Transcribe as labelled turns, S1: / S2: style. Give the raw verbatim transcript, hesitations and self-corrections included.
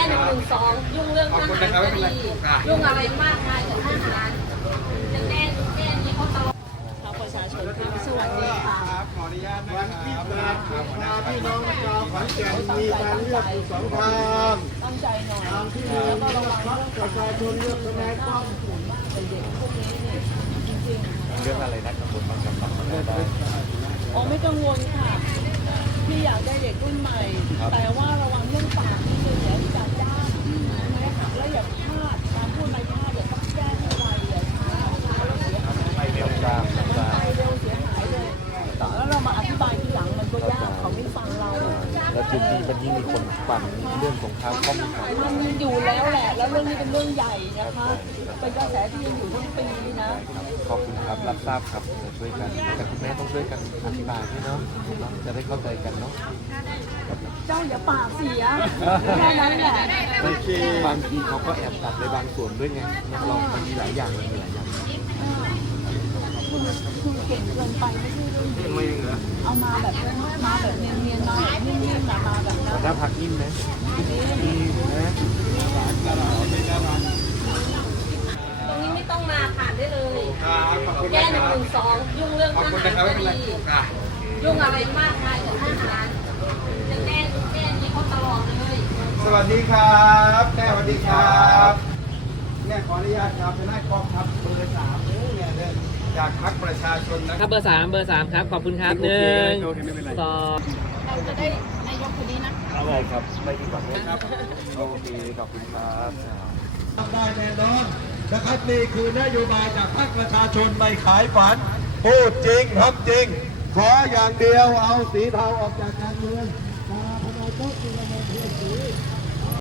S1: หนึ่งหนึ่งสองยุ่งเรื่องทหารก็ดียุ่งอะไรมากมายกับทหารจะแก้แก้นี้เขาตลอดชาวประชาชนครับสวัสดีค่ะ
S2: ขออนุญาตวันที่แปดพฤษภาพี่น้องชาวขอนแก่นมีการเลือกอยู่สองทาง
S1: ตั้งใจหน่อย
S2: ทางที่หนึ่งนะครับประชาชนเลือกทนายป้อม
S1: เด็กพวกนี้เนี่ยจริงๆ
S3: เรื่องอะไรนะกังวลบ้างกับฝั่งมันได้
S1: อ๋อไม่กังวลค่ะพี่อยากได้เด็กรุ่นใหม่แต่ว่าระวังเรื่องปากนี่คือเดี๋ยวจะจ้างนะคะแล้วอย่าพลาดการพูดไม่พลาดอย่าต้องแก้ให้ไวอย่าช้าช้าแล้วเสียหาย
S3: ไปเร็วจ้า
S1: มันไปเร็วเสียหายเลยแล้วเรามาอธิบายทีหลังมันก็ยากเขาไม่ฟังเรา
S3: แล้วจุดนี้มันยิ่งมีคนฟังเรื่องของข้าวข้อมูลข่าว
S1: มันอยู่แล้วแหละแล้วเรื่องนี้เป็นเรื่องใหญ่นะคะเป็นกระแสที่ยังอยู่ทั้งปีนะ
S3: ขอบคุณครับรับทราบครับจะช่วยกันแต่คุณแม่ต้องช่วยกันอธิบายให้เนาะจะได้เข้าใจกันเนาะ
S1: เจ้าอย่าปากเสียแค่นั้นแหละ
S3: บางทีเขาก็แอบตัดในบางส่วนด้วยไงนักร้องมันมีหลายอย่างมันมีหลายอย่าง
S1: คุณคุณเก่งเกินไปไม่ใช่เรื่องดีเอามาแบบมาแบบเนียนๆมาแบบนิ่มๆมาแบบนั้น
S3: ถ้าพักนิ่มไหมนิ่มนะ
S1: ตรงนี้ไม่ต้องมาผ่านได้เลยแก้หนึ่งหนึ่งสองยุ่งเรื่องทหารก็ดียุ่งอะไรมากมายกับทหารจะแก้แก้นี้เขาตลอดเลย
S2: สวัสดีครับแม่สวัสดีครับแม่ขออนุญาตครับทนายป้อมครับเบอร์สามเนี่ยเดินจากพรรคประชาชนนะครับ
S4: เบอร์สามเบอร์สามครับขอบคุณครับหนึ่งสอง
S1: เราจะได้นายกคนนี้นะ
S3: เอาไงครับไม่ดีกว่าครับโอเคขอบคุณครับ
S2: ทำได้แน่นอนนะครับนี่คือนโยบายจากพรรคประชาชนไม่ขายฝันพูดจริงทำจริงขออย่างเดียวเอาสีเทาออกจากการเมืองมาพนาโต๊ะที่เราเมือง